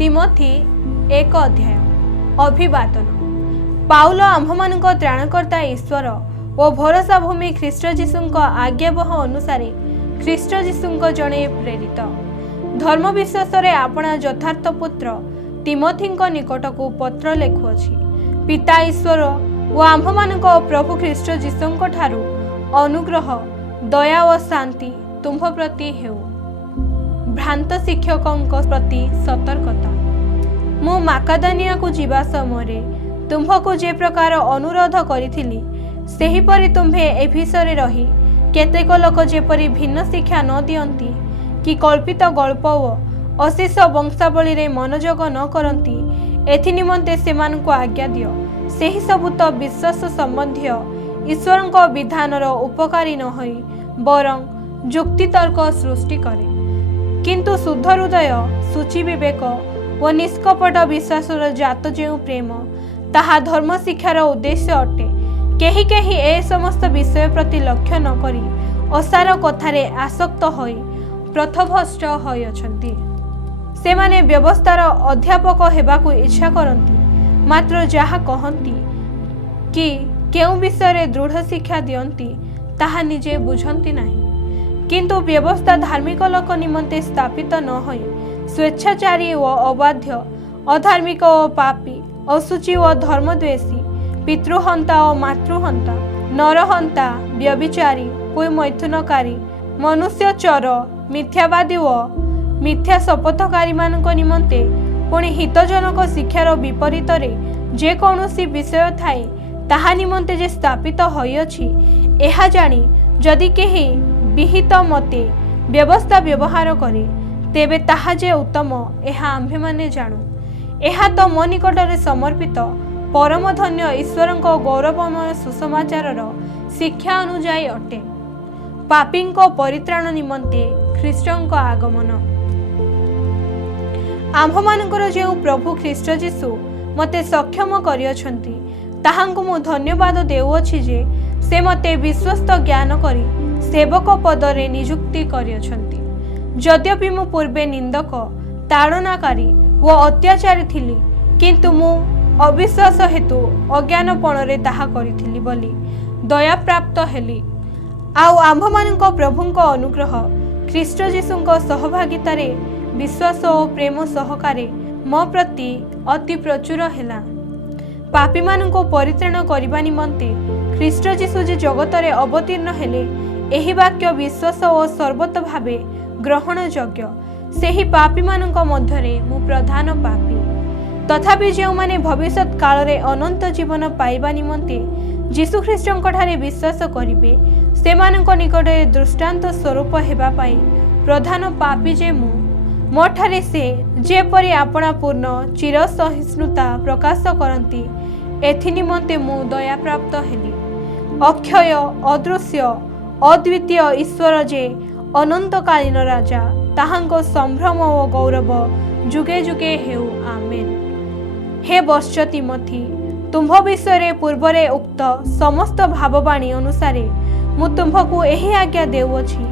तिमोथी 1 अध्याय। अभिवादन। पाउल आम्भमानक त्राणकर्ता ईश्वर और भरोसा भूमि ख्रीष्ट जीशुंक आज्ञावह अनुसार ख्रीष्ट जीशुंक जड़े प्रेरित धर्म विश्वास आपणा यथार्थ पुत्र तिमोथींक निकट को पत्र लेखुअछि। पिता ईश्वर और आम्भमानक प्रभु ख्रीष्ट जीशुंक ठारू अनुग्रह दया और शांति तुम्भ प्रति हेउ। भ्रांत शिक्षकों प्रति सतर्कता। मु माकादानिया को जीवा समय तुम्भको जे प्रकार अनुरोध करिथिली सेहीपरि तुम्भे ए विषय रही केतेक लोक जेपरि भिन्न शिक्षा न दियंती कि कल्पित गल्प और अशेष वंशावली रे मनोयोग न करती एथि निमंते सेमानकु आज्ञा दियो। सेही सबु तो विश्वास संबंधी ईश्वरक विधानर उपकारी न होई बरं जुक्तितर्क सृष्टि करे। किंतु शुद्ध हृदय सूचि विवेक और निष्कपट विश्वासर जात जो प्रेम ताहा धर्म शिक्षार उद्देश्य अटे। केही केही ए समस्त विषय प्रति लक्ष्य न करी असार कथारे आसक्त होई प्रथभ्रष्ट होई अछंती। सेमाने व्यवस्थार अध्यापक हेबाकु इच्छा करंती मात्र जहा कहंती कि केउ विषय दृढ़ शिक्षा दियंती ताहा निजे बुझंती नाही। किंतु व्यवस्था धार्मिक लोक निमंते स्थापित न होई स्वेच्छाचारी व अबाध्य अधार्मिक व पापी असुचि व धर्मद्वेषी पितृहंता व मातृहंता नरहंता व्यभिचारी कोई मैथुनकारी मनुष्य चर मिथ्यावादी व मिथ्या शपथकारी मानक निमंते पुणी हितजनक शिक्षार विपरीत रे जे कौनसी विषय थाए ताहा निमंते जे स्थापित होइअछि एहा जानी जदि केही विहित मते व्यवस्था व्यवहार करे तेबे ताहा जे उत्तम एहा आम्भे माने जाणु। एहा तो मो निकटरे समर्पित परम धन्य ईश्वरक गौरवमय सुसमाचारर शिक्षा अनुजाई अटे। पापींक परित्राण निमंते ख्रीष्टंक आगमन। आम्भमानकर जे प्रभु ख्रीष्ट जीशु मते सक्षम करियछंती ताहांकु मु धन्यवाद देउअछि जे से मते विश्वस्त ज्ञान करी सेवक पदरे नियुक्ति करियछंती। यद्यपि मु पूर्वे निंदक ताड़नाकारी व अत्याचारी थिली किंतु मु अविश्वास हेतु अज्ञानपणरे ताहा करिथिली बोली दया प्राप्त हेली। आउ आम्भमानक प्रभुंक अनुग्रह ख्रीष्ट जीशुंक सहभागितारे विश्वास और प्रेम सहकारे मो प्रति अति प्रचुर हेला। पापी माननको परित्राण करिबा निमंते ख्रीष्ट जीशु जे जगतरे अवतीर्ण हेले एही वाक्य विश्वास और सर्वत भावे ग्रहण योग्य। सेही पापी मानक मध्यरे मु प्रधान पापी। तथापि जे माने भविष्यत काल रे अनंत जीवन पाइबा निमंते जीशु ख्रीष्टंक ठारे विश्वास करिवे सेमानक निकटे दृष्टांत स्वरूप हेबा पाई प्रधान पापी जे मु मोठारे से जेपरि आपणा पूर्ण चिर सहिष्णुता प्रकाश करंती एथि निमंते मु दया प्राप्त हेली। अक्षय अदृश्य अद्वितीय ईश्वर जे अनंतकालीन राजा ताहांको संभ्रम और गौरव जुगे जुगे हेउ आमेन। हे वर्ष तिमोथी तुम्भ विषय पूर्वरे उक्त समस्त भाववाणी अनुसारे मु तुम्भकु एही आज्ञा देउअछि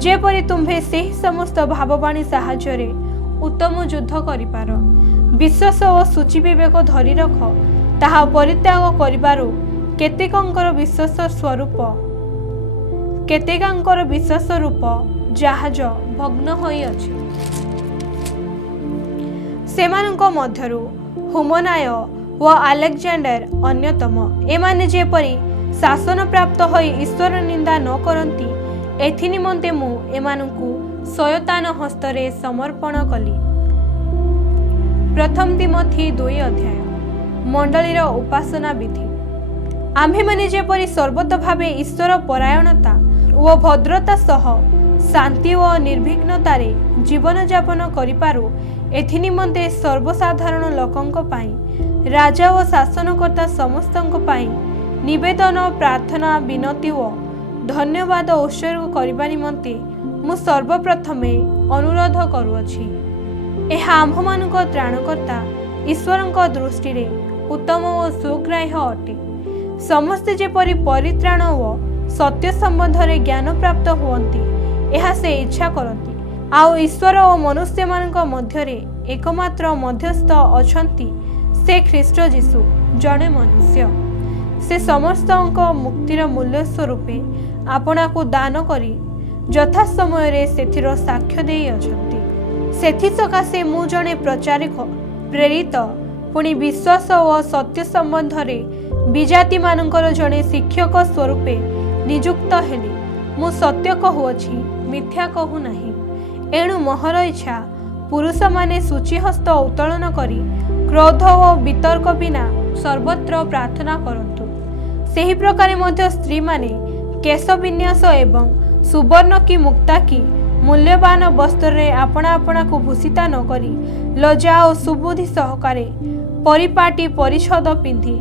जेपरि तुम्भे सेही समस्त भाववाणी साहाय्य उत्तम युद्ध करिपार। विश्वास और सूचि विवेक धरि रख ताहा परित्याग करिबारु केतेकंकर विश्वास रूप जहाज भग्न होई अछि। सेमानक मध्यरु हुमनाय व अलेक्जेंडर अन्यतम। एमाने जेपरि शासन प्राप्त होई ईश्वर निंदा न करंती एथि निमंते मु एमानकु शयतान हस्तरे समर्पण कली। प्रथम तिमोथी 2 अध्याय। मंडलीर उपासना विधि। आम्भे माने जेपरि सर्वत भावे ईश्वर परायणता व भद्रता सह शांति व निर्विघ्नतारे जीवन यापन करिपारु एथि निमंते सर्वसाधारण लोकंक पाई राजा व शासनकर्ता समस्तंक पाई निवेदन प्रार्थना विनती व धन्यवाद उत्सर्ग करबा निमंते मु सर्वप्रथमे अनुरोध करूअछि। एहा आम्भमानक त्राणकर्ता ईश्वरंक दृष्टि रे उत्तम व सुग्राह्य अटे। समस्ते जेपरि परित्राण व सत्य संबंध रे ज्ञान प्राप्त हुअन्ति एहा से इच्छा करती। आउ ईश्वर और मनुष्य मानक मध्यरे एकमात्र मध्यस्थ अछंती से ख्रीष्ट जीशु जड़े मनुष्य। से समस्त मुक्तिर मूल्य स्वरूपे आपना को दान करी यथा समय सेथिर साक्ष्य दे अछंती। सेथि सकाशे मु जड़े प्रचारक प्रेरित पुणी विश्वास और सत्य संबंध रे विजाति मानकर जड़े शिक्षक स्वरूपे नियुक्त हेली। मु सत्य कहूअछि मिथ्या कहू नहीं। एणु मोहर इच्छा पुरुष माने सूचीहस्त उत्तोलन करी क्रोध और वितर्क बिना सर्वत्र प्रार्थना करंतु। सेही प्रकार मध्य स्त्री माने केश विन्यास एवं सुवर्ण की मुक्ता की मूल्यवान वस्त्र रे अपना अपना को भूषिता न करी लज्जा और सुबुद्धि सहकारे परिपाटी परिच्छद पिंधि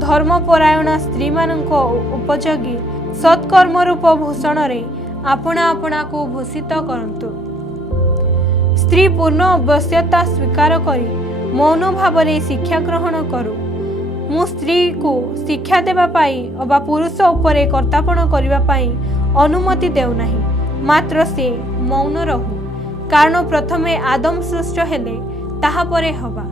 धर्मपरायण स्त्री मानक उपयोगी सत्कर्म रूप भूषण रे अपना अपना को भूषित करंतु। स्त्री पूर्ण अवश्यता स्वीकार करी मौन भाव रे शिक्षा ग्रहण करू। मु स्त्री को शिक्षा देवा पाई अबा पुरुष उपरे कर्तापण करबा पाई अनुमति देउ नाही, मात्र से मौन रहू। कारण प्रथमे आदम सृष्ट हेले ताहा परे हवा।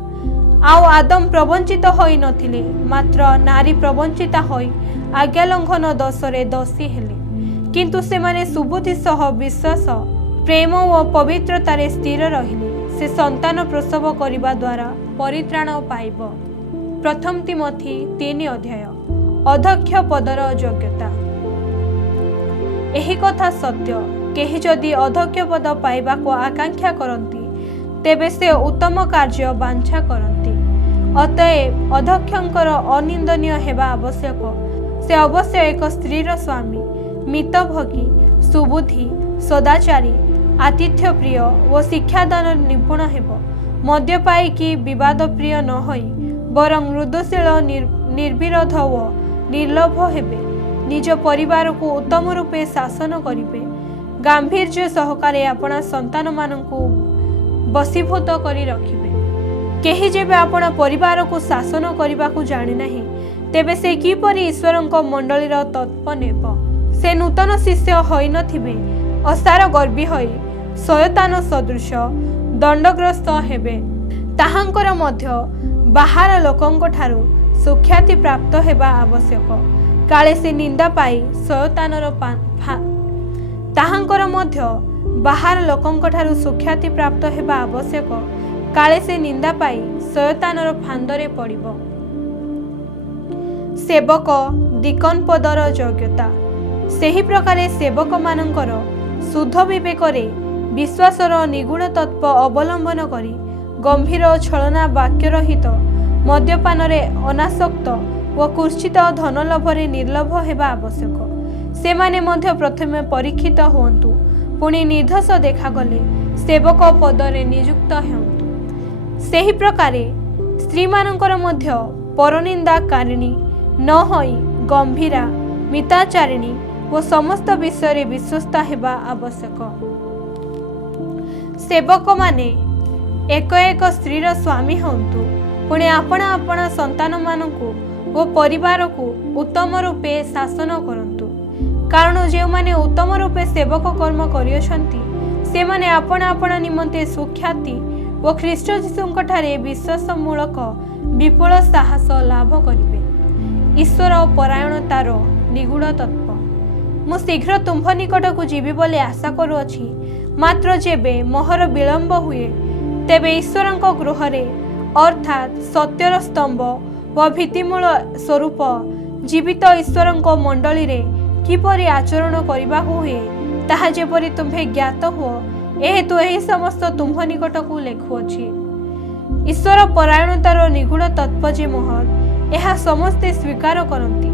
आउ आदम प्रवंचित होई नथिले, मात्र नारी प्रवंचिता होई आज्ञा लंघन दोषरे दोषी हेले। किंतु सेमाने सुबुद्धि सह विश्वास प्रेम और पवित्रतारे स्थिर रहिले से संतान प्रसव करिबा द्वारा परित्राण पाइब। प्रथम तिमोथी 3 अध्याय। अध्यक्ष पदर योग्यता। एही कथा सत्य, केही जदि अध्यक्ष पद पाइबा को आकांक्षा करंती तेबे से उत्तम कार्य बांछा करंती। अतएव अध्यक्षंकर अनिंदनीय हेबा आवश्यक। से अवश्य एक स्त्रीर स्वामी, मितभोगी, सुबुद्धि, सदाचारी, आतिथ्य प्रिय व शिक्षादान निपुण हेब। मद्यपाई कि विवाद प्रिय न होई बरं मृदुशील निर्विरोध व निर्लोभ हेबे। निज परिवार को उत्तम रूपे शासन करिबे। गांभीर्य सहकारे अपना संतान मानकु बसीभूत करी रखिबे। केही जेबे अपना परिवार को शासन करबा को जाने नहीं तेबे से किपरि ईश्वरंक मंडलीर तत्व नेब। से नूतन शिष्य होई नथिबे, असार गर्वी होई शयतान सदृश दंडग्रस्त हेबे। ताहांकर मध्य बाहर लोकंक ठारू सुख्याति प्राप्त हेबा आवश्यक। काले से निंदा पाई शयतानर ताहांकर मध्य बाहर लोकंक ठारू सुख्याति प्राप्त हेबा आवश्यक। काले से निंदा पाई शयतानर फांदरे पड़िबो। सेवक दिकन पदर योग्यता। सेही प्रकारे सेवक मानकर शुद्ध विवेकरे विश्वासर निगुण तत्व अवलंबन करी गंभीर छलना वाक्य रहित मद्यपान अनासक्त व कुर्षित धनलोभरे निर्लोभ हेबा आवश्यक। सेमाने मध्य प्रथमे परीक्षित हुअन्तु, पुणी निर्दोष देखागले सेवक पदरे नियुक्त हेउन्तु। सेही प्रकारे स्त्री मानकर मध्य परनिंदाकारिणी न होई गंभीरा, मिताचारिणी व समस्त विषय विश्वस्ता हेबा आवश्यक। सेवक माने एक एक स्त्रीर स्वामी हंतु, पुणे आपण आपण संतान मानकु व परिवार को उत्तम रूपे शासन करंतु। कारण जे माने उत्तम रूपे सेवक कर्म करियछंती से माने आपण आपण निमंते सुख्याति व ख्रीष्ट जीशुंक ठारे विश्वासमूलक विपुल साहस लाभ करिवे। ईश्वर परायणतार निगूढ़ तत्व। मु शीघ्र तुम्भ निकट को जीवी बोले आशा करुअछि, मात्र जेबे मोहर विलंब हुए तेबे ईश्वरंक गृहरे अर्थात सत्यर स्तंभ व भित्तिमूल स्वरूप जीवित ईश्वरंक मंडली रे किपरि आचरण करिबा हुए ताहा जेपरि तुम्भे ज्ञात हो, एहेतु एही समस्त तुम्भ निकट को लेखुअछि। ईश्वर परायणतार निगूढ़ तत्व जे मोहर एहा समस्ते स्वीकार करंती,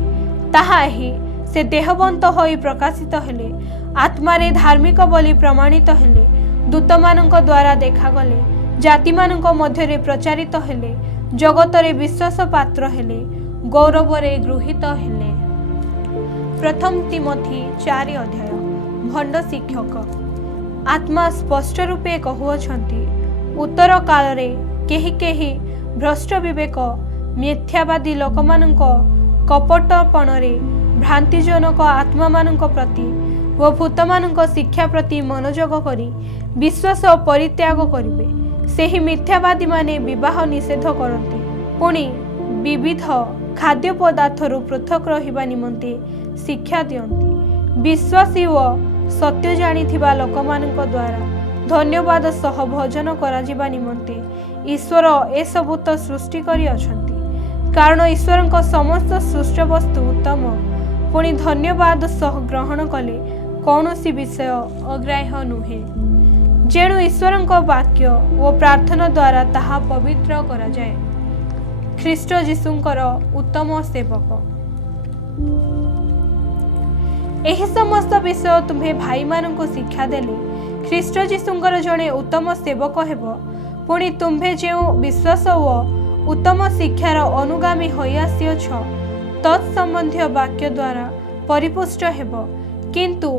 ताहा एही से देहवंत होई प्रकाशित हेले, आत्मारे धार्मिक बोली प्रमाणित हेले, दूत मानक द्वारा देखागले, जाति मानक मध्यरे प्रचारित हेले, जगतरे विश्वास पात्र हेले, गौरवरे गृहीत हेले। प्रथम तिमोथी 4 अध्याय। भंड शिक्षक। आत्मा स्पष्ट रूपे कहुअछंती, उत्तर कालरे केही केही भ्रष्ट विवेक मिथ्यावादी लोकमानक कपटपणरे भ्रांतिजनक आत्मा मानक प्रति व भूतमानक शिक्षा प्रति मनोयोग करी विश्वास परित्याग करिवे। ସେହି ମିଥ୍ୟାବାଦୀ ମାନେ ବିବାହ ନିଷେଧ କରନ୍ତି, ପୁଣି ବିବିଧ ଖାଦ୍ୟ ପଦାର୍ଥରୁ ପୃଥକ ରହିବା ନିମନ୍ତେ ଶିକ୍ଷା ଦିଅନ୍ତି। ବିଶ୍ୱାସୀ ଓ ସତ୍ୟ ଜାଣିଥିବା ଲୋକମାନଙ୍କ ଦ୍ୱାରା ଧନ୍ୟବାଦ ସହ ଭୋଜନ କରାଯିବା ନିମନ୍ତେ ଈଶ୍ୱର ଏସବୁ ତ ସୃଷ୍ଟି କରିଅଛନ୍ତି, କାରଣ ଈଶ୍ୱରଙ୍କ ସମସ୍ତ ସୃଷ୍ଟ ବସ୍ତୁ ଉତ୍ତମ। ପୁଣି ଧନ୍ୟବାଦ ସହ ଗ୍ରହଣ କଲେ କୌଣସି ବିଷୟ ଅଗ୍ରାହ୍ୟ ନୁହେଁ, ଯେଣୁ ଈଶ୍ୱରଙ୍କ ବାକ୍ୟ ଓ ପ୍ରାର୍ଥନା ଦ୍ୱାରା ତାହା ପବିତ୍ର କରାଯାଏ। ଖ୍ରୀଷ୍ଟ ଯୀଶୁଙ୍କର ଉତ୍ତମ ସେବକ। ଏହି ସମସ୍ତ ବିଷୟ ତୁମ୍ଭେ ଭାଇମାନଙ୍କୁ ଶିକ୍ଷା ଦେଲେ ଖ୍ରୀଷ୍ଟ ଯୀଶୁଙ୍କର ଜଣେ ଉତ୍ତମ ସେବକ ହେବ। ପୁଣି ତୁମ୍ଭେ ଯେଉଁ ବିଶ୍ୱାସ ଓ ଉତ୍ତମ ଶିକ୍ଷାର ଅନୁଗାମୀ ହୋଇ ଆସିଅଛ, ତତ୍ ସମ୍ବନ୍ଧୀୟ ବାକ୍ୟ ଦ୍ୱାରା ପରିପୁଷ୍ଟ ହେବ। କିନ୍ତୁ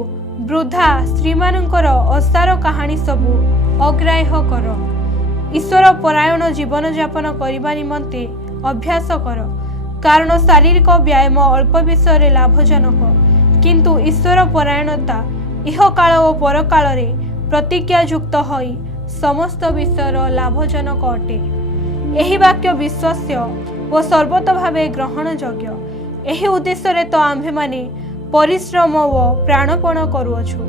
ବୃଦ୍ଧା ସ୍ତ୍ରୀମାନଙ୍କର ଅସାର କାହାଣୀ ସବୁ ଅଗ୍ରାହ୍ୟ କର। ଈଶ୍ୱର ପରାୟଣ ଜୀବନଯାପନ କରିବା ନିମନ୍ତେ ଅଭ୍ୟାସ କର, କାରଣ ଶାରୀରିକ ବ୍ୟାୟାମ ଅଳ୍ପ ବିଷୟରେ ଲାଭଜନକ, କିନ୍ତୁ ଈଶ୍ୱର ପରାୟଣତା ଇହକାଳ ଓ ପରକାଳରେ ପ୍ରତିଜ୍ଞାଯୁକ୍ତ ହୋଇ ସମସ୍ତ ବିଷୟର ଲାଭଜନକ ଅଟେ। ଏହି ବାକ୍ୟ ବିଶ୍ୱସ୍ୟ ଓ ସର୍ବତ ଭାବେ ଗ୍ରହଣଯୋଗ୍ୟ। ଏହି ଉଦ୍ଦେଶ୍ୟରେ ତ ଆମ୍ଭେମାନେ ପରିଶ୍ରମ ଓ ପ୍ରାଣପଣ କରୁଅଛୁ,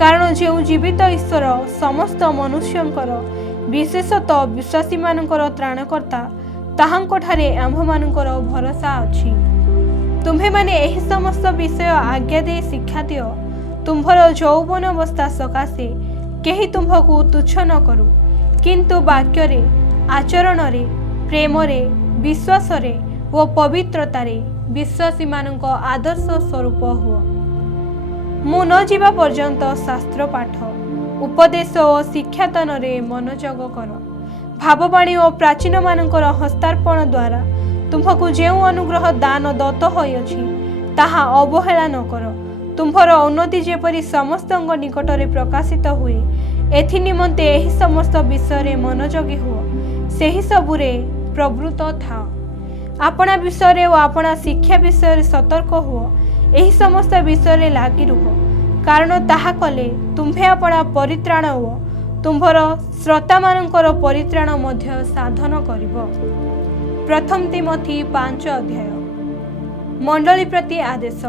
କାରଣ ଯେଉଁ ଜୀବିତ ଈଶ୍ୱର ସମସ୍ତ ମନୁଷ୍ୟଙ୍କର ବିଶେଷତଃ ବିଶ୍ୱାସୀମାନଙ୍କର ତ୍ରାଣକର୍ତ୍ତା, ତାହାଙ୍କଠାରେ ଆମ୍ଭମାନଙ୍କର ଭରସା ଅଛି। ତୁମ୍ଭେମାନେ ଏହି ସମସ୍ତ ବିଷୟ ଆଜ୍ଞା ଦେଇ ଶିକ୍ଷା ଦିଅ। ତୁମ୍ଭର ଯୌବନ ଅବସ୍ଥା ସକାଶେ କେହି ତୁମ୍ଭକୁ ତୁଚ୍ଛ ନ କରୁ, କିନ୍ତୁ ବାକ୍ୟରେ, ଆଚରଣରେ, ପ୍ରେମରେ, ବିଶ୍ୱାସରେ ଓ ପବିତ୍ରତାରେ ବିଶ୍ୱାସୀମାନଙ୍କ ଆଦର୍ଶ ସ୍ୱରୂପ ହୁଅ। ମୁଁ ନ ଯିବା ପର୍ଯ୍ୟନ୍ତ ଶାସ୍ତ୍ର ପାଠ, ଉପଦେଶ ଓ ଶିକ୍ଷାଦାନରେ ମନୋଯୋଗ କର। ଭାବବାଣୀ ଓ ପ୍ରାଚୀନମାନଙ୍କର ହସ୍ତାର୍ପଣ ଦ୍ୱାରା ତୁମ୍ଭକୁ ଯେଉଁ ଅନୁଗ୍ରହ ଦାନ ଦତ୍ତ ହୋଇଅଛି, ତାହା ଅବହେଳା ନ କର। ତୁମ୍ଭର ଉନ୍ନତି ଯେପରି ସମସ୍ତଙ୍କ ନିକଟରେ ପ୍ରକାଶିତ ହୁଏ, ଏଥି ନିମନ୍ତେ ଏହି ସମସ୍ତ ବିଷୟରେ ମନୋଯୋଗୀ ହୁଅ। ସେହି ସବୁରେ ପ୍ରବୃତ୍ତ ଥାଅ। ଆପଣା ବିଷୟରେ ଓ ଆପଣା ଶିକ୍ଷା ବିଷୟରେ ସତର୍କ ହୁଅ। ଏହି ସମସ୍ତ ବିଷୟରେ ଲାଗି ରୁହ, କାରଣ ତାହା କଲେ ତୁମ୍ଭେ ଆପଣା ପରିତ୍ରାଣ ଓ ତୁମ୍ଭର ଶ୍ରୋତାମାନଙ୍କର ପରିତ୍ରାଣ ମଧ୍ୟ ସାଧନ କରିବ। ପ୍ରଥମ ତିମୋଥୀ 5 ଅଧ୍ୟାୟ। ମଣ୍ଡଳୀ ପ୍ରତି ଆଦେଶ।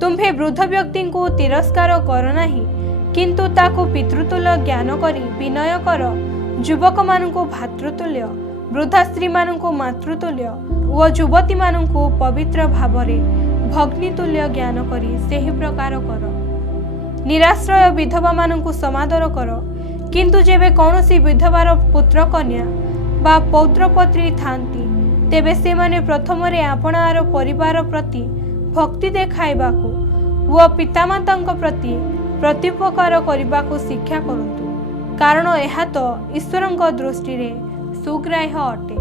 ତୁମ୍ଭେ ବୃଦ୍ଧ ବ୍ୟକ୍ତିଙ୍କୁ ତିରସ୍କାର କର ନାହିଁ, କିନ୍ତୁ ତାକୁ ପିତୃତୁଲ୍ୟ ଜ୍ଞାନ କରି ବିନୟ କର। ଯୁବକମାନଙ୍କୁ ଭାତୃତୁଲ୍ୟ, ବୃଦ୍ଧା ସ୍ତ୍ରୀମାନଙ୍କୁ ମାତୃତୁଲ୍ୟ ଓ ଯୁବତୀମାନଙ୍କୁ ପବିତ୍ର ଭାବରେ ଭଗ୍ନୀତୁଲ୍ୟ ଜ୍ଞାନ କରି ସେହି ପ୍ରକାର କର। ନିରାଶ୍ରୟ ବିଧବାମାନଙ୍କୁ ସମାଦର କର। କିନ୍ତୁ ଯେବେ କୌଣସି ବିଧବାର ପୁତ୍ରକନ୍ୟା ବା ପୌତ୍ରପତ୍ରୀ ଥାନ୍ତି, ତେବେ ସେମାନେ ପ୍ରଥମରେ ଆପଣାର ପରିବାର ପ୍ରତି ଭକ୍ତି ଦେଖାଇବାକୁ ଓ ପିତାମାତାଙ୍କ ପ୍ରତି ପ୍ରତ୍ୟୁପକାର କରିବାକୁ ଶିକ୍ଷା କରନ୍ତୁ, କାରଣ ଏହା ତ ଈଶ୍ୱରଙ୍କ ଦୃଷ୍ଟିରେ ସୁଗ୍ରାହ୍ୟ ଅଟେ।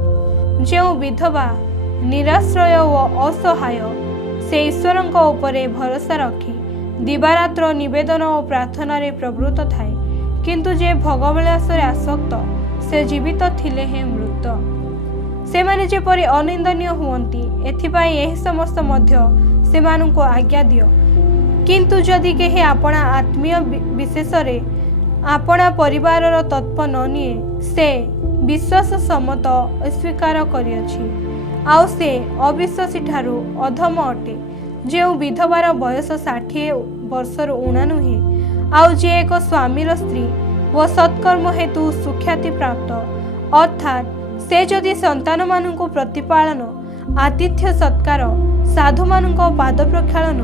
ଯେଉଁ ବିଧବା, ନିରାଶ୍ରୟ ଓ ଅସହାୟ, ସେ ଈଶ୍ୱରଙ୍କ ଉପରେ ଭରସା ରଖି ଦିବାରାତ୍ର ନିବେଦନ ଓ ପ୍ରାର୍ଥନାରେ ପ୍ରବୃତ୍ତ ଥାଏ। କିନ୍ତୁ ଯେ ଭୋଗବିଳାସରେ ଆସକ୍ତ, ସେ ଜୀବିତ ଥିଲେ ହେଁ ମୃତ। ସେମାନେ ଯେପରି ଅନିନ୍ଦନୀୟ ହୁଅନ୍ତି, ଏଥିପାଇଁ ଏହି ସମସ୍ତ ମଧ୍ୟ ସେମାନଙ୍କୁ ଆଜ୍ଞା ଦିଅ। କିନ୍ତୁ ଯଦି କେହି ଆପଣା ଆତ୍ମୀୟ ବିଶେଷରେ ଆପଣା ପରିବାରର ତତ୍ତ୍ୱ ନ ନିଏ, ସେ ବିଶ୍ୱାସ ସମ୍ମତ ଅସ୍ୱୀକାର କରିଅଛି, ଆଉ ସେ ଅବିଶ୍ୱାସୀ ଠାରୁ ଅଧମ ଅଟେ। ଯେଉଁ ବିଧବାର ବୟସ 60 ବର୍ଷରୁ ଊଣା ନୁହେଁ, ଆଉ ଯେ ଏକ ସ୍ୱାମୀର ସ୍ତ୍ରୀ ଓ ସତ୍କର୍ମ ହେତୁ ସୁଖ୍ୟାତି ପ୍ରାପ୍ତ, ଅର୍ଥାତ୍ ସେ ଯଦି ସନ୍ତାନମାନଙ୍କୁ ପ୍ରତିପାଳନ, ଆତିଥ୍ୟ ସତ୍କାର, ସାଧୁମାନଙ୍କ ପାଦ ପ୍ରକ୍ଷାଳନ,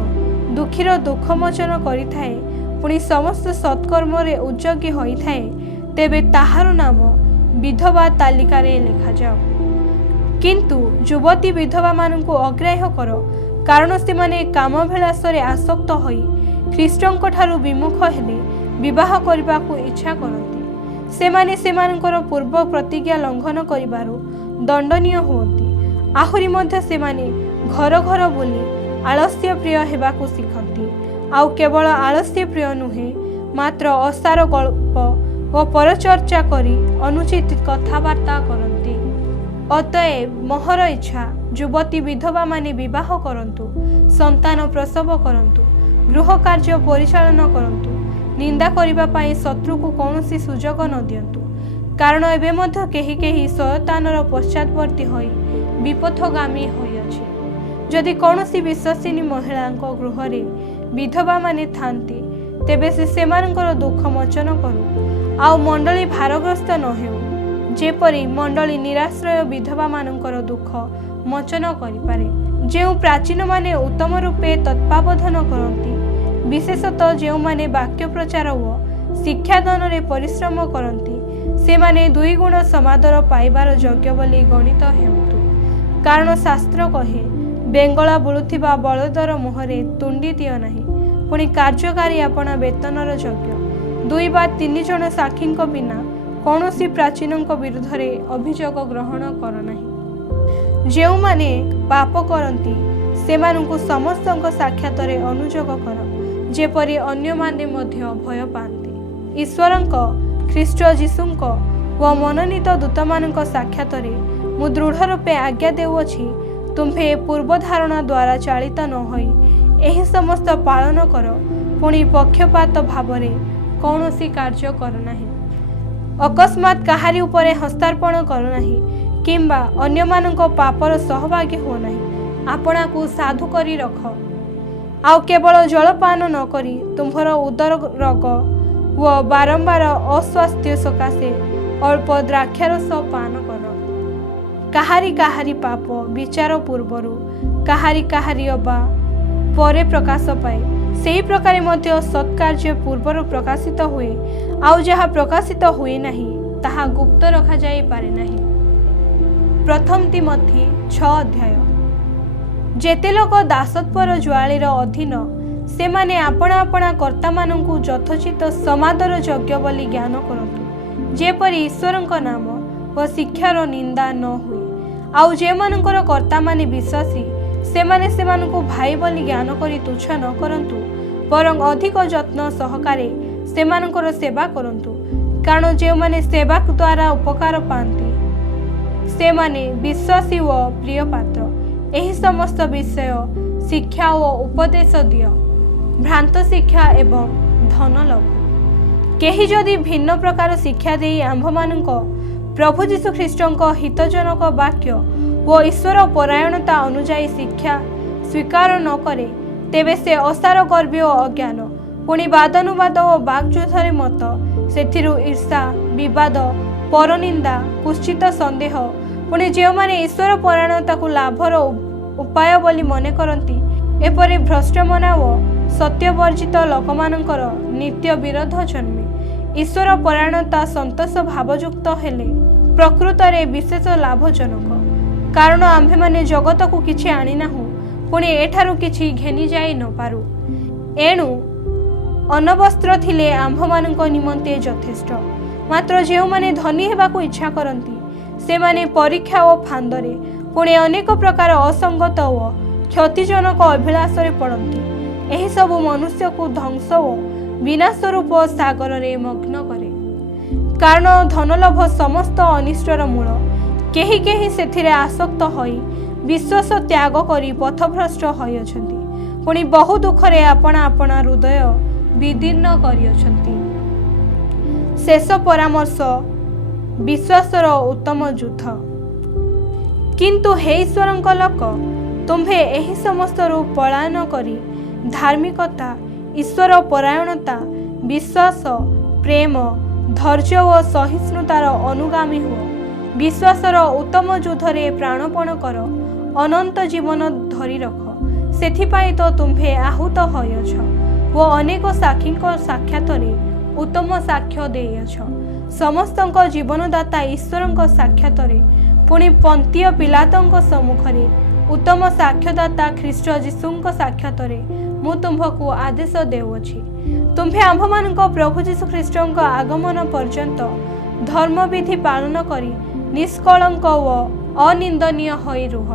ଦୁଃଖୀର ଦୁଃଖମୋଚନ କରିଥାଏ, ପୁଣି ସମସ୍ତ ସତ୍କର୍ମରେ ଉଦ୍ଯୋଗୀ ହୋଇଥାଏ, ତେବେ ତାହାର ନାମ ବିଧବା ତାଲିକାରେ ଲେଖାଯାଉ। କିନ୍ତୁ ଯୁବତୀ ବିଧବାମାନଙ୍କୁ ଅଗ୍ରାହ୍ୟ କର, କାରଣ ସେମାନେ କାମଭିଳାଷରେ ଆସକ୍ତ ହୋଇ ଖ୍ରୀଷ୍ଟଙ୍କ ଠାରୁ ବିମୁଖ ହେଲେ ବିବାହ କରିବାକୁ ଇଚ୍ଛା କରନ୍ତି। ସେମାନେ ସେମାନଙ୍କର ପୂର୍ବ ପ୍ରତିଜ୍ଞା ଲଙ୍ଘନ କରିବାରୁ ଦଣ୍ଡନୀୟ ହୁଅନ୍ତି। ଆହୁରି ମଧ୍ୟ ସେମାନେ ଘର ଘର ବୁଲି ଆଳସ୍ୟ ପ୍ରିୟ ହେବାକୁ ଶିଖନ୍ତି। ଆଉ କେବଳ ଆଳସ୍ୟ ପ୍ରିୟ ନୁହେଁ, ମାତ୍ର ଅସାର ଗଳ୍ପ ଓ ପରଚର୍ଚ୍ଚା କରି ଅନୁଚିତ କଥାବାର୍ତ୍ତା କରନ୍ତି। ଅତଏବ ମୋହର ଇଚ୍ଛା, ଯୁବତୀ ବିଧବାମାନେ ବିବାହ କରନ୍ତୁ, ସନ୍ତାନ ପ୍ରସବ କରନ୍ତୁ, ଗୃହ କାର୍ଯ୍ୟ ପରିଚାଳନା କରନ୍ତୁ, ନିନ୍ଦା କରିବା ପାଇଁ ଶତ୍ରୁକୁ କୌଣସି ସୁଯୋଗ ନ ଦିଅନ୍ତୁ। କାରଣ ଏବେ ମଧ୍ୟ କେହି କେହି ଶୟତାନର ପଶ୍ଚାତବର୍ତ୍ତୀ ହୋଇ ବିପଥଗାମୀ ହୋଇଅଛି। ଯଦି କୌଣସି ବିଶ୍ୱାସିନୀ ମହିଳାଙ୍କ ଗୃହରେ ବିଧବାମାନେ ଥାନ୍ତି, ତେବେ ସେ ସେମାନଙ୍କର ଦୁଃଖ ମୋଚନ କରୁ, ଆଉ ମଣ୍ଡଳୀ ଭାରଗ୍ରସ୍ତ ନ ହେଉ, ଯେପରି ମଣ୍ଡଳୀ ନିରାଶ୍ରୟ ବିଧବାମାନଙ୍କର ଦୁଃଖ ମୋଚନ କରିପାରେ। ଯେଉଁ ପ୍ରାଚୀନମାନେ ଉତ୍ତମ ରୂପେ ତତ୍ତ୍ୱାବଧାନ କରନ୍ତି, ବିଶେଷତଃ ଯେଉଁମାନେ ବାକ୍ୟ ପ୍ରଚାର ଓ ଶିକ୍ଷାଦାନରେ ପରିଶ୍ରମ କରନ୍ତି, ସେମାନେ 2 ଗୁଣ ସମାଦର ପାଇବାର ଯୋଗ୍ୟ ବୋଲି ଗଣିତ ହେଉନ୍ତୁ। କାରଣ ଶାସ୍ତ୍ର କହେ, ବେଙ୍ଗଳା ବୁଲୁଥିବା ବଳଦର ମୁହଁରେ ତୁଣ୍ଡି ଦିଅ ନାହିଁ, ପୁଣି କାର୍ଯ୍ୟକାରୀ ଆପଣା ବେତନର ଯୋଗ୍ୟ। 2 ବା 3 ଜଣ ସାକ୍ଷୀଙ୍କ ବିନା କୌଣସି ପ୍ରାଚୀନଙ୍କ ବିରୁଦ୍ଧରେ ଅଭିଯୋଗ ଗ୍ରହଣ କର ନାହିଁ। ଯେଉଁମାନେ ପାପ କରନ୍ତି, ସେମାନଙ୍କୁ ସମସ୍ତଙ୍କ ସାକ୍ଷାତରେ ଅନୁଯୋଗ କର, ଯେପରି ଅନ୍ୟମାନେ ମଧ୍ୟ ଭୟ ପାଆନ୍ତି। ଈଶ୍ୱରଙ୍କ, ଖ୍ରୀଷ୍ଟ ଯୀଶୁଙ୍କ ଓ ମନୋନୀତ ଦୂତମାନଙ୍କ ସାକ୍ଷାତରେ ମୁଁ ଦୃଢ଼ ରୂପେ ଆଜ୍ଞା ଦେଉଅଛି, ତୁମ୍ଭେ ପୂର୍ବଧାରଣା ଦ୍ୱାରା ଚାଳିତ ନ ହୋଇ ଏହି ସମସ୍ତ ପାଳନ କର, ପୁଣି ପକ୍ଷପାତ ଭାବରେ କୌଣସି କାର୍ଯ୍ୟ କର ନାହିଁ। ଅକସ୍ମାତ୍ କାହାରି ଉପରେ ହସ୍ତାର୍ପଣ କର ନାହିଁ, କିମ୍ବା ଅନ୍ୟମାନଙ୍କ ପାପର ସହଭାଗୀ ହୁଅ ନାହିଁ। ଆପଣାକୁ ସାଧୁ କରି ରଖ, ଆଉ କେବଳ ଜଳପାନ ନ କରି ତୁମ୍ଭର ଉଦର ରୋଗ ଓ ବାରମ୍ବାର ଅସ୍ୱାସ୍ଥ୍ୟ ସକାଶେ ଅଳ୍ପ ଦ୍ରାକ୍ଷାରସ ପାନ କର। କାହାରି ପାପ ବିଚାର ପୂର୍ବରୁ କାହାରି ଅବା ପରେ ପ୍ରକାଶ ପାଏ, ସେହି ପ୍ରକାରେ ମଧ୍ୟ ସତ୍କାର୍ଯ୍ୟ ପୂର୍ବରୁ ପ୍ରକାଶିତ ହୁଏ, ଆଉ ଯାହା ପ୍ରକାଶିତ ହୁଏ ନାହିଁ ତାହା ଗୁପ୍ତ ରଖାଯାଇପାରେ ନାହିଁ। ପ୍ରଥମ ତିମୋଥୀ 6 ଅଧ୍ୟାୟ। ଯେତେ ଲୋକ ଦାସତ୍ୱର ଜ୍ୱାଳୀର ଅଧୀନ, ସେମାନେ ଆପଣା ଆପଣା କର୍ତ୍ତାମାନଙ୍କୁ ଯଥୋଚିତ ସମାଦର ଯୋଗ୍ୟ ବୋଲି ଜ୍ଞାନ କରନ୍ତୁ, ଯେପରି ଈଶ୍ୱରଙ୍କ ନାମ ଓ ଶିକ୍ଷାର ନିନ୍ଦା ନ ହୁଏ। ଆଉ ଯେଉଁମାନଙ୍କର କର୍ତ୍ତାମାନେ ବିଶ୍ୱାସୀ, ସେମାନେ ସେମାନଙ୍କୁ ଭାଇ ବୋଲି ଜ୍ଞାନ କରି ତୁଚ୍ଛ ନ କରନ୍ତୁ, ବରଂ ଅଧିକ ଯତ୍ନ ସହକାରେ ସେମାନଙ୍କର ସେବା କରନ୍ତୁ। କାରଣ ଯେଉଁମାନେ ସେବା ଦ୍ୱାରା ଉପକାର ପାଆନ୍ତି, ସେମାନେ ବିଶ୍ୱାସୀ ଓ ପ୍ରିୟ ପାତ୍ର। ଏହି ସମସ୍ତ ବିଷୟ ଶିକ୍ଷା ଓ ଉପଦେଶ ଦିଅ, ଭ୍ରାନ୍ତ ଶିକ୍ଷା ଏବଂ ଧନ ଲୋଭ। କେହି ଯଦି ଭିନ୍ନ ପ୍ରକାର ଶିକ୍ଷା ଦେଇ ଆମ୍ଭମାନଙ୍କ ପ୍ରଭୁ ଯୀଶୁ ଖ୍ରୀଷ୍ଟଙ୍କ ହିତଜନକ ବାକ୍ୟ ଓ ଈଶ୍ୱର ପରାୟଣତା ଅନୁଯାୟୀ ଶିକ୍ଷା ସ୍ୱୀକାର ନ କରେ, ତେବେ ସେ ଅସାର ଗର୍ବୀ ଓ ଅଜ୍ଞାନ, ପୁଣି ବାଦାନୁବାଦ ଓ ବାକ୍ଯୁଦ୍ଧରେ ମତ୍ତ, ସେଥିରୁ ଈର୍ଷା, ବିବାଦ, ପରନିନ୍ଦା, କୁତ୍ସିତ ସନ୍ଦେହ, ପୁଣି ଯେଉଁମାନେ ଈଶ୍ୱର ପରାୟଣତାକୁ ଲାଭର ଉପାୟ ବୋଲି ମନେ କରନ୍ତି, ଏପରି ଭ୍ରଷ୍ଟମନା ଓ ସତ୍ୟବର୍ଜିତ ଲୋକମାନଙ୍କର ନିତ୍ୟ ବିରୋଧ ଜନ୍ମେ। ଈଶ୍ୱର ପରାୟଣତା ସନ୍ତୋଷ ଭାବଯୁକ୍ତ ହେଲେ ପ୍ରକୃତରେ ବିଶେଷ ଲାଭଜନକ। କାରଣ ଆମ୍ଭେମାନେ ଜଗତକୁ କିଛି ଆଣିନାହୁଁ, ପୁଣି ଏଠାରୁ କିଛି ଘେନି ଯାଇ ନ ପାରୁ। ଏଣୁ ଅନବସ୍ତ୍ର ଥିଲେ ଆମ୍ଭମାନଙ୍କ ନିମନ୍ତେ ଯଥେଷ୍ଟ। ମାତ୍ର ଯେଉଁମାନେ ଧନୀ ହେବାକୁ ଇଚ୍ଛା କରନ୍ତି, ସେମାନେ ପରୀକ୍ଷା ଓ ଫାନ୍ଦରେ, ପୁଣି ଅନେକ ପ୍ରକାର ଅସଙ୍ଗତ ଓ କ୍ଷତିଜନକ ଅଭିଳାଷରେ ପଡ଼ନ୍ତି। ଏହିସବୁ ମନୁଷ୍ୟକୁ ଧ୍ୱଂସ ଓ ବିନାଶ ରୂପ ସାଗରରେ ମଗ୍ନ କରେ। କାରଣ ଧନଲୋଭ ସମସ୍ତ ଅନିଷ୍ଟର ମୂଳ। କେହି କେହି ସେଥିରେ ଆସକ୍ତ ହୋଇ ବିଶ୍ୱାସ ତ୍ୟାଗ କରି ପଥଭ୍ରଷ୍ଟ ହୋଇଅଛନ୍ତି, ପୁଣି ବହୁ ଦୁଃଖରେ ଆପଣା ହୃଦୟ ବିଦୀର୍ଣ୍ଣ କରିଅଛନ୍ତି। ଶେଷ ପରାମର୍ଶ, ବିଶ୍ୱାସର ଉତ୍ତମ ଯୁଦ୍ଧ। କିନ୍ତୁ ହେ ଈଶ୍ୱରଙ୍କ ଲୋକ, ତୁମ୍ଭେ ଏହି ସମସ୍ତରୁ ପଳାୟନ କରି ଧାର୍ମିକତା, ଈଶ୍ୱର ପରାୟଣତା, ବିଶ୍ୱାସ, ପ୍ରେମ, ଧୈର୍ଯ୍ୟ ଓ ସହିଷ୍ଣୁତାର ଅନୁଗାମୀ ହୁଅ। ବିଶ୍ୱାସର ଉତ୍ତମ ଯୁଦ୍ଧରେ ପ୍ରାଣପଣ କର, ଅନନ୍ତ ଜୀବନ ଧରି ରଖ। ସେଥିପାଇଁ ତ ତୁମ୍ଭେ ଆହୁତ ହୋଇଅଛ ଓ ଅନେକ ସାକ୍ଷୀଙ୍କ ସାକ୍ଷାତରେ ଉତ୍ତମ ସାକ୍ଷ୍ୟ ଦେଇଅଛ। ସମସ୍ତଙ୍କ ଜୀବନଦାତା ଈଶ୍ୱରଙ୍କ ସାକ୍ଷାତରେ, ପୁଣି ପନ୍ତିୟ ପିଲାତଙ୍କ ସମ୍ମୁଖରେ ଉତ୍ତମ ସାକ୍ଷ୍ୟଦାତା ଖ୍ରୀଷ୍ଟ ଯୀଶୁଙ୍କ ସାକ୍ଷାତରେ ମୁଁ ତୁମ୍ଭକୁ ଆଦେଶ ଦେଉଅଛି। ତୁମ୍ଭେ ଆମ୍ଭମାନଙ୍କ ପ୍ରଭୁ ଯୀଶୁ ଖ୍ରୀଷ୍ଟଙ୍କ ଆଗମନ ପର୍ଯ୍ୟନ୍ତ ଧର୍ମବିଧି ପାଳନ କରି ନିଷ୍କଳଙ୍କ ଓ ଅନିନ୍ଦନୀୟ ହୋଇ ରୁହ।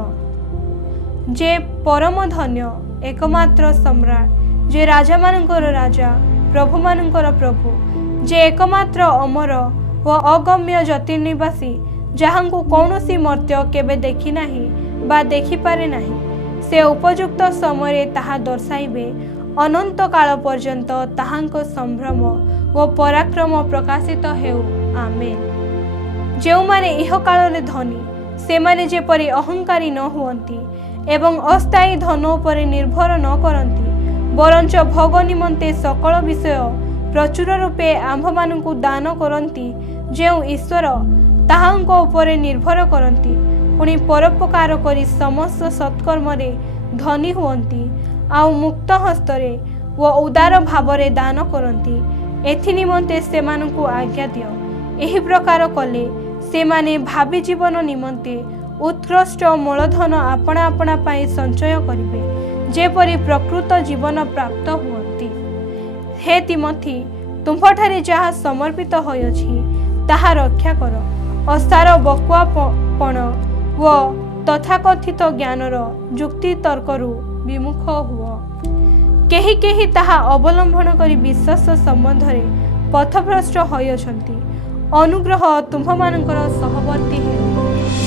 ଯେ ପରମ ଧନ୍ୟ, ଏକମାତ୍ର ସମ୍ରାଟ, ଯେ ରାଜାମାନଙ୍କର ରାଜା, ପ୍ରଭୁମାନଙ୍କର ପ୍ରଭୁ, ଯେ ଏକମାତ୍ର ଅମର ଓ ଅଗମ୍ୟ ଜ୍ୟୋତିର୍ନିବାସୀ, ଯାହାଙ୍କୁ କୌଣସି ମର୍ତ୍ତ୍ୟ କେବେ ଦେଖି ନାହିଁ ବା ଦେଖିପାରେ ନାହିଁ, ସେ ଉପଯୁକ୍ତ ସମୟରେ ତାହା ଦର୍ଶାଇବେ। ଅନନ୍ତ କାଳ ପର୍ଯ୍ୟନ୍ତ ତାହାଙ୍କ ସମ୍ଭ୍ରମ ଓ ପରାକ୍ରମ ପ୍ରକାଶିତ ହେଉ। ଆମେନ୍। ଯେଉଁମାନେ ଇହକାଳରେ ଧନୀ ସେମାନେ ଯେପରି ଅହଙ୍କାରୀ ନ ହୁଅନ୍ତି ଏବଂ ଅସ୍ଥାୟୀ ଧନ ଉପରେ ନିର୍ଭର ନ କରନ୍ତି, ବରଞ୍ଚ ଭୋଗ ନିମନ୍ତେ ସକଳ ବିଷୟ ପ୍ରଚୁର ରୂପେ ଆମ୍ଭମାନଙ୍କୁ ଦାନ କରନ୍ତି, ଯେଉଁ ଈଶ୍ୱର ତାହାଙ୍କ ଉପରେ ନିର୍ଭର କରନ୍ତି, ପୁଣି ପରୋପକାର କରି ସମସ୍ତ ସତ୍କର୍ମରେ ଧନୀ ହୁଅନ୍ତି, ଆଉ ମୁକ୍ତ ହସ୍ତରେ ଓ ଉଦାର ଭାବରେ ଦାନ କରନ୍ତି। ଏଥି ନିମନ୍ତେ ସେମାନଙ୍କୁ ଆଜ୍ଞା ଦିଅ। ଏହି ପ୍ରକାର କଲେ ସେମାନେ ଭାବି ଜୀବନ ନିମନ୍ତେ ଉତ୍କୃଷ୍ଟ ମୂଳଧନ ଆପଣା ଆପଣା ପାଇଁ ସଞ୍ଚୟ କରିବେ, ଯେପରି ପ୍ରକୃତ ଜୀବନ ପ୍ରାପ୍ତ ହୁଅନ୍ତି। ହେ ତିମୋଥି, ତୁମ୍ଭଠାରେ ଯାହା ସମର୍ପିତ ହୋଇଅଛି ତାହା ରକ୍ଷା କର। ଅସାର ବକୁଆପଣ ଓ ତଥାକଥିତ ଜ୍ଞାନର ଯୁକ୍ତି ତର୍କରୁ ବିମୁଖ ହୁଅ। କେହି କେହି ତାହା ଅବଲମ୍ବନ କରି ବିଶ୍ୱାସ ସମ୍ବନ୍ଧରେ ପଥଭ୍ରଷ୍ଟ ହୋଇଅଛନ୍ତି। ଅନୁଗ୍ରହ ତୁମ୍ଭମାନଙ୍କର ସହବର୍ତ୍ତୀ ହେଉ।